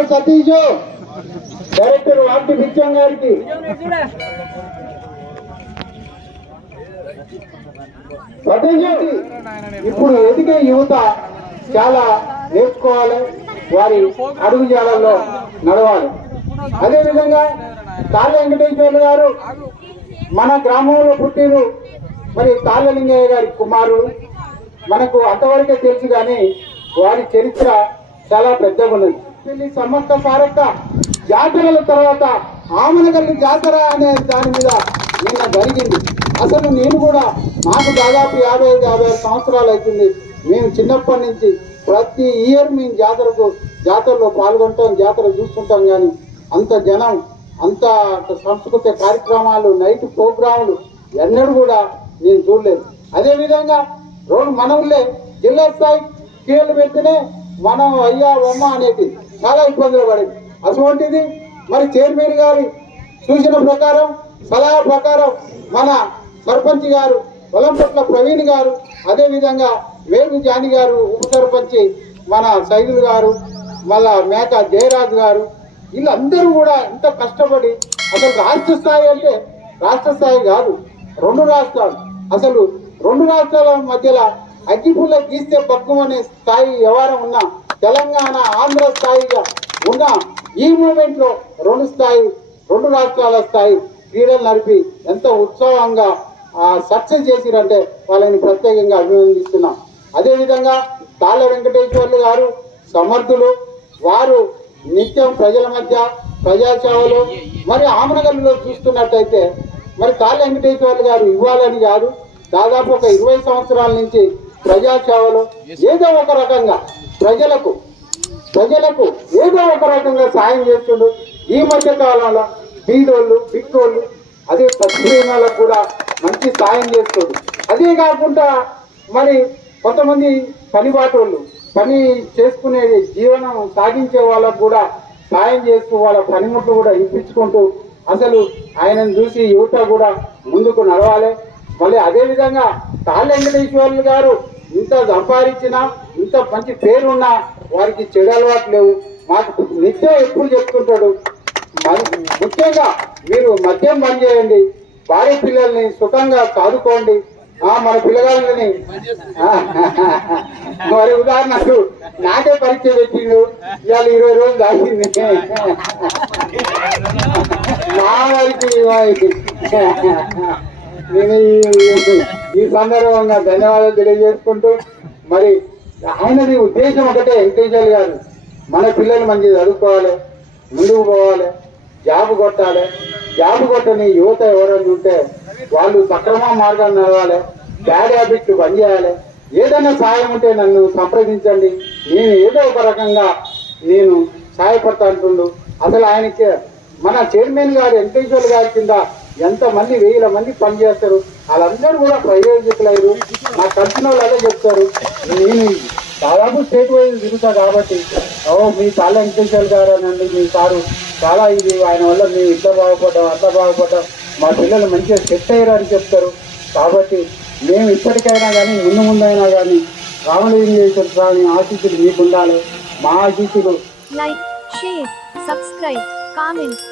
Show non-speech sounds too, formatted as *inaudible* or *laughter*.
Doctor Satish. Director వాటి బిచ్చం గారికి. సతీష్ ఇప్పుడు ఎదిగే యువత చాలా నేర్చుకోవాలి. వారి అడుగు జాలల్లో నడవాలి. అదేవిధంగా తాళ్ళ వెంకటేశ్వర్లు గారు మన గ్రామంలో పుట్టిరు మరి తాళ్ళలింగయ్య గారి కుమారుడు. మనకు అంతవరకే తెలుసు కానీ వారి చరిత్ర చాలా పెద్దగా ఉన్నది పెళ్ళి సమస్త సారక్క జాతరల తర్వాత ఆమనగల్లి జాతర అనే దాని మీద నిన్న జరిగింది. అసలు నేను కూడా నాకు దాదాపు యాభై ఐదు యాభై ఐదు సంవత్సరాలు అవుతుంది. మేము చిన్నప్పటి నుంచి ప్రతి ఇయర్ మేము జాతరకు జాతరలో పాల్గొంటాం జాతర చూస్తుంటాం కానీ అంత జనం అంత సంస్కృతి కార్యక్రమాలు నైట్ ప్రోగ్రాములు ఎన్నడూ కూడా నేను చూడలేదు. అదేవిధంగా రోడ్డు మన ఊళ్ళే జిల్లా స్థాయి కీళ్ళు పెడితేనే మనం అయ్యా బొమ్మ అనేది చాలా ఇబ్బందులు పడింది. అటువంటిది మరి చైర్మన్ గారి సూచన ప్రకారం సలహా ప్రకారం మన సర్పంచ్ గారు వలంపట్ల ప్రవీణ్ గారు అదేవిధంగా వేగు జాని గారు ఉప సర్పంచ్ మన సైదులు గారు మళ్ళా మేక జయరాజు గారు వీళ్ళందరూ కూడా ఎంత కష్టపడి అసలు రాష్ట్ర స్థాయి అంటే రాష్ట్ర స్థాయి కాదు రెండు రాష్ట్రాలు. అసలు రెండు రాష్ట్రాల మధ్యలో అగ్గిపుల్ల గీస్తే పక్కమనే స్థాయి వ్యవహారం ఉన్నా తెలంగాణ ఆంధ్ర స్థాయిగా ఉన్న ఈ మూమెంట్లో రెండు స్థాయి రెండు రాష్ట్రాల స్థాయి క్రీడలు నడిపి ఎంత ఉత్సాహంగా సక్సెస్ చేసిరంటే వాళ్ళని ప్రత్యేకంగా అభినందిస్తున్నాం. అదేవిధంగా తాళ్ళ వెంకటేశ్వర్లు గారు సమర్థులు వారు నిత్యం ప్రజల మధ్య ప్రజాసేవలు మరి ఆమనగల్లో చూస్తున్నట్టయితే మరి తాళ్ళ వెంకటేశ్వర్లు గారు ఇవ్వాలని కాదు దాదాపు ఒక ఇరవై సంవత్సరాల నుంచి ప్రజాసేవలు ఏదో ఒక రకంగా ప్రజలకు ప్రజలకు ఏదో ఒక రకంగా సాయం చేస్తుండు. ఈ మధ్య కాలంలో బీదోళ్ళు బిక్కోళ్ళు అదే పచ్చిపోయిన కూడా మంచి సాయం చేస్తుంది అదే కాకుండా మరి కొంతమంది పనిబాటోళ్ళు పని చేసుకునే జీవనం సాగించే వాళ్ళకు కూడా సాయం చేస్తూ వాళ్ళ పనిముట్లు కూడా ఇప్పించుకుంటూ అసలు ఆయనను చూసి యువత కూడా ముందుకు నడవాలి. మళ్ళీ అదేవిధంగా తాళ్ళ వెంకటేశ్వర్లు గారు ఇంత సంపాదించినా ఇంత మంచి పేరున్నా వారికి చెడు అలవాటు లేవు. మాకు నిత్యం ఎప్పుడు చెప్తుంటాడు మరి ముఖ్యంగా మీరు మద్యం బంద్ చేయండి భార్య పిల్లల్ని సుఖంగా చదువుకోండి ఆ మన పిల్లగాళ్ళని. *laughs* మరి ఉదాహరణకు నాకే పరీక్ష పెట్టిండు ఇవాళ ఇరవై రోజులు దాటింది. *laughs* మా వారికి *laughs* నేను ఈ సందర్భంగా ధన్యవాదాలు తెలియజేసుకుంటూ మరి ఆయనది ఉద్దేశం ఒకటే వెంకటేశ్వర గారు. మన పిల్లలు మంచి చదువుకోవాలి ముందుకు పోవాలి జాబ్ కొట్టాలి. జాబ్ కొట్టని యువత ఎవరైనా ఉంటే వాళ్ళు సక్రమ మార్గాన్ని నడవాలి బ్యాడ్ హ్యాబిట్ బంద్ చేయాలి. ఏదైనా సాయం ఉంటే నన్ను సంప్రదించండి. నేను ఏదో ఒక రకంగా నేను సహాయపడతా అంటుండు. అసలు ఆయనకి మన చైర్మన్ గారు వెంకటేశ్వర గారి కింద ఎంతమంది వేల మంది పనిచేస్తారు? వాళ్ళందరూ కూడా ప్రయోజకులయ్యారు నాకు కలిసిన వాళ్ళు అదే చెప్తారు. నేను దాదాపు స్టేట్ వైజ్ తిరుగుతా కాబట్టి ఓ మీ చాలా వెంకటేశ్వర గారు అనండి మీ సారు చాలా ఇది ఆయన వల్ల మేము ఇట్లా బాగుపడ్డాం అట్లా బాగుపడ్డాం. మా పిల్లలు మంచిగా సెట్ అయ్యారు అని చెప్తారు. కాబట్టి మేము ఇప్పటికైనా కానీ ముందు ముందైనా కానీ రామలింగేశ్వర స్వామి ఆశీస్సులు మీకు ఉండాలి మా ఆశీస్సులు. Like share subscribe comment.